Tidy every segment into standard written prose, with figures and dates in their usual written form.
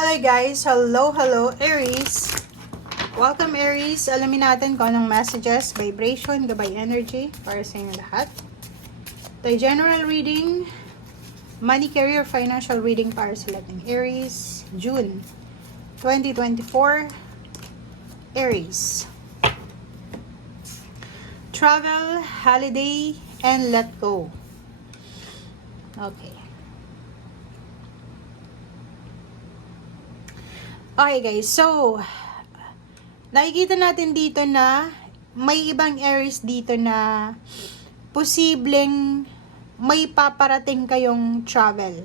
Hi guys! Hello, Aries! Welcome Aries! Alamin natin kung anong messages, vibration, gabay energy para sa inyo lahat. Ito ay general reading, money, career, financial reading para sa lahat ng Aries, June 2024, Aries. Travel, holiday, and let go. Okay. Okay guys, so nakikita natin dito na may ibang Aries dito na posibleng may paparating kayong travel.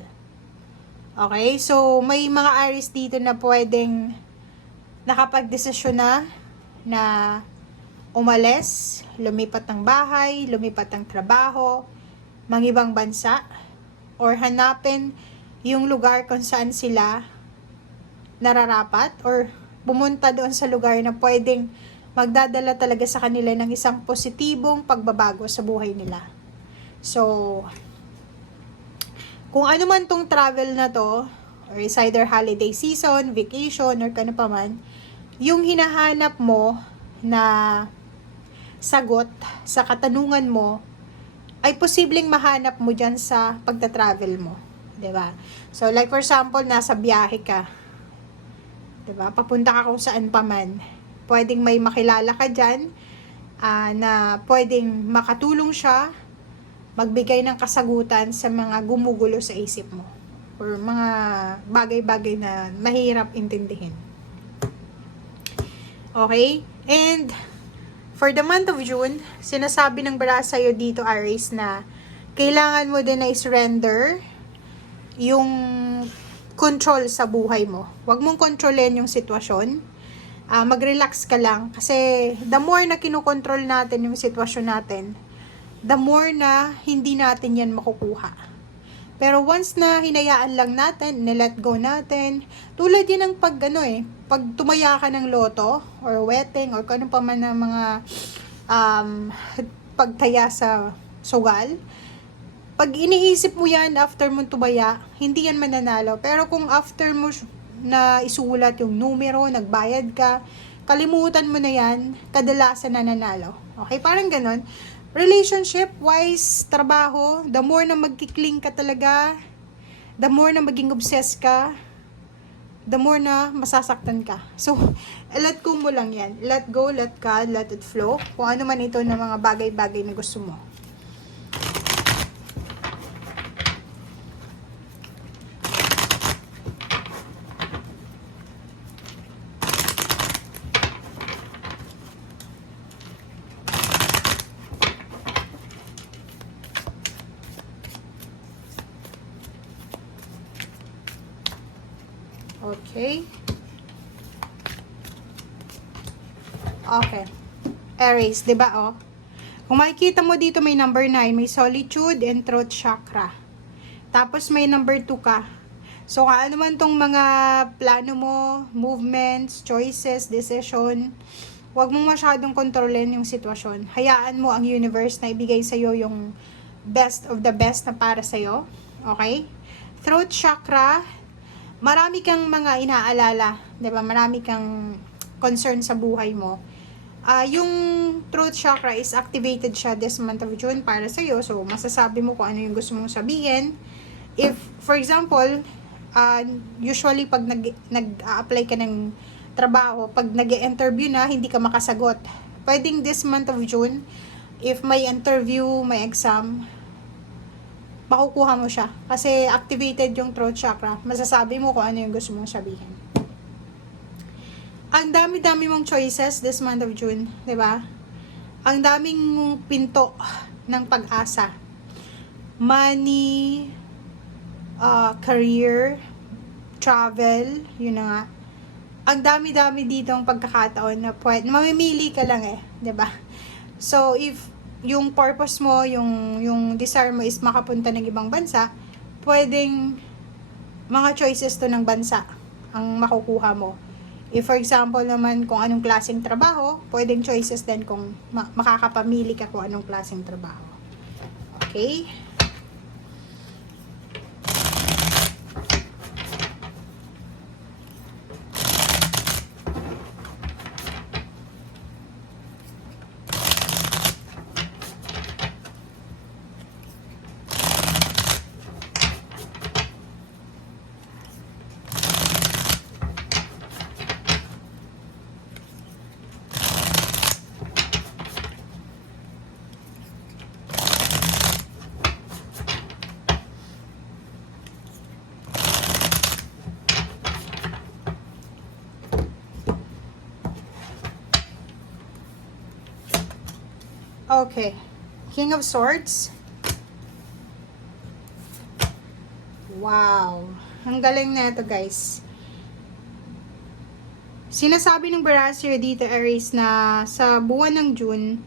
Okay, so may mga Aries dito na pwedeng nakapagdesisyon na umalis, lumipat ng bahay, lumipat ng trabaho, mangibang bansa, or hanapin yung lugar kung saan sila nararapat or pumunta doon sa lugar na pwedeng magdadala talaga sa kanila ng isang positibong pagbabago sa buhay nila. So, kung ano man tong travel na to, or is either holiday season, vacation, or kano pa man, yung hinahanap mo na sagot sa katanungan mo, ay posibleng mahanap mo dyan sa pagta-travel mo. 'Di ba? So, like for example, nasa biyahe ka. Diba? Papunta ka kung saan pa man. Pwedeng may makilala ka dyan na pwedeng makatulong siya magbigay ng kasagutan sa mga gumugulo sa isip mo or mga bagay-bagay na mahirap intindihin. Okay? And for the month of June, sinasabi ng bara sa'yo dito, Aries, na kailangan mo din na i-surrender yung control sa buhay mo. Huwag mong kontrolin yung sitwasyon. Mag-relax ka lang. Kasi the more na kinokontrol natin yung sitwasyon natin, the more na hindi natin yan makukuha. Pero once na hinayaan lang natin, nilet go natin, tulad yan ng pag tumaya ka ng loto, or wedding, or kung ano pa man na mga pagtaya sa sugal, pag iniisip mo yan after mo tumaya, hindi yan mananalo. Pero kung after mo na isulat yung numero, nagbayad ka, kalimutan mo na yan, kadalasan nananalo. Okay, parang ganon. Relationship-wise, trabaho, the more na magkikling ka talaga, the more na maging obsessed ka, the more na masasaktan ka. So, let go mo lang yan. Let go, let God, let it flow. Kung ano man ito na mga bagay-bagay na gusto mo. Okay. Okay. Aries, 'di ba oh? Kung makikita mo dito may number 9, may solitude and throat chakra. Tapos may number 2 ka. So, ano man tong mga plano mo, movements, choices, decision, huwag mong masyadong kontrolin yung sitwasyon. Hayaan mo ang universe na ibigay sa'yo yung best of the best na para sa'yo. Okay? Throat chakra, marami kang mga inaalala, 'di ba? Marami kang concern sa buhay mo. Yung throat chakra is activated siya this month of June para sa iyo. So, masasabi mo kung ano yung gusto mong sabihin. If, for example, usually pag nag-a-apply ka ng trabaho, pag nag-e-interview na, hindi ka makasagot. Pwedeng this month of June, if may interview, may exam, makukuha mo siya. Kasi activated yung throat chakra. Masasabi mo kung ano yung gusto mong sabihin. Ang dami-dami mong choices this month of June, 'di ba? Ang daming pinto ng pag-asa. Money, career, travel, yun na nga. Ang dami-dami dito ang pagkakataon na mamimili ka lang 'di ba? So, if yung purpose mo, yung desire mo is makapunta ng ibang bansa, pwedeng mga choices to ng bansa ang makukuha mo. If for example naman kung anong klaseng trabaho, pwedeng choices din kung makakapamili ka kung anong klaseng trabaho. Okay? Okay. King of Swords. Wow. Ang galing na ito, guys. Sinasabi ng Barasir dito, Aries, na sa buwan ng June,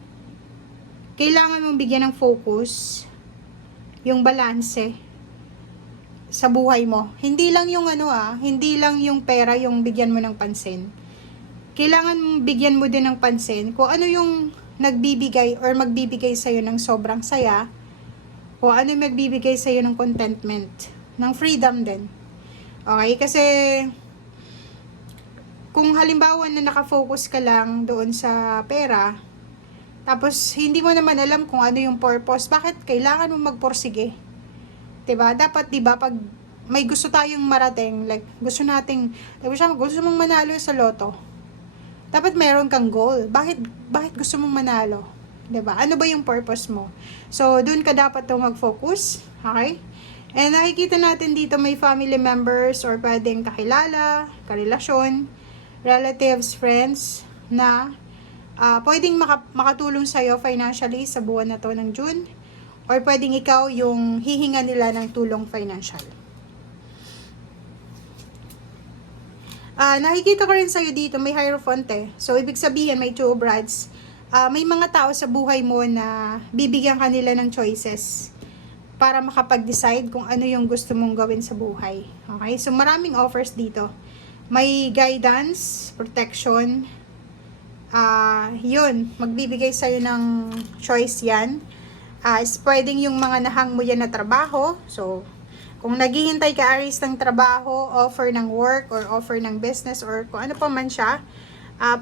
kailangan mong bigyan ng focus yung balanse sa buhay mo. Hindi lang yung hindi lang yung pera yung bigyan mo ng pansin. Kailangan mong bigyan mo din ng pansin kung ano yung nagbibigay or magbibigay sa'yo ng sobrang saya, kung ano yung magbibigay sa'yo ng contentment, ng freedom din. Okay? Kasi kung halimbawa na nakafocus ka lang doon sa pera, tapos hindi mo naman alam kung ano yung purpose, bakit kailangan mo magporsige? 'Di ba? Dapat 'di ba pag may gusto tayong marating, like gusto mong manalo sa loto, dapat meron kang goal. Bakit gusto mong manalo? 'Di ba? Ano ba yung purpose mo? So, doon ka dapat mag-focus, okay? And nakikita natin dito may family members or pwedeng kakilala, karelasyon, relatives, friends na pwedeng makatulong sa'yo financially sa buwan na to ng June, or pwedeng ikaw yung hihinga nila ng tulong financial. Nakikita ko rin sa'yo dito may Hierophant eh. So ibig sabihin may Two of Rods. May mga tao sa buhay mo na bibigyan kanila ng choices para makapag-decide kung ano yung gusto mong gawin sa buhay. Okay? So maraming offers dito. May guidance, protection, yun, magbibigay sa'yo ng choice yan. Is pwedeng yung mga nahang mo yan na trabaho. So, kung naghihintay ka, Aries, ng trabaho, offer ng work, or offer ng business, or kung ano pa man siya,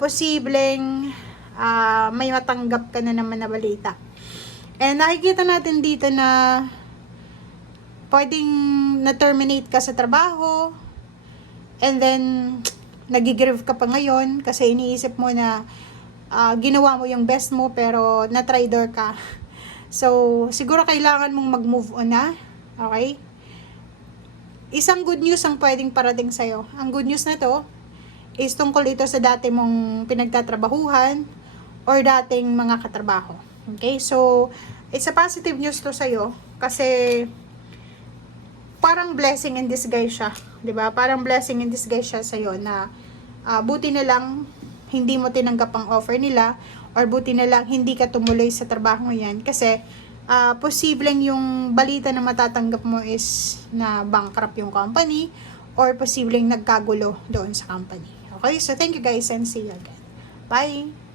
posibleng may matanggap ka na naman na balita. And nakikita natin dito na pwedeng na-terminate ka sa trabaho, and then nagigrieve ka pa ngayon kasi iniisip mo na ginawa mo yung best mo pero na-traitor ka. So, siguro kailangan mong mag-move on na. Okay? Isang good news ang pwedeng parating sa'yo. Ang good news na to is tungkol ito sa dati mong pinagtatrabahuhan or dating mga katrabaho. Okay? So, it's a positive news to sa'yo kasi parang blessing in disguise siya, 'di ba? Parang blessing in disguise siya sa iyo na buti na lang hindi mo tinanggap ang offer nila, or buti na lang hindi ka tumuloy sa trabaho mo 'yan kasi posibleng yung balita na matatanggap mo is na bankrupt yung company, or posibleng nagkagulo doon sa company. Okay? So thank you guys and see you again. Bye.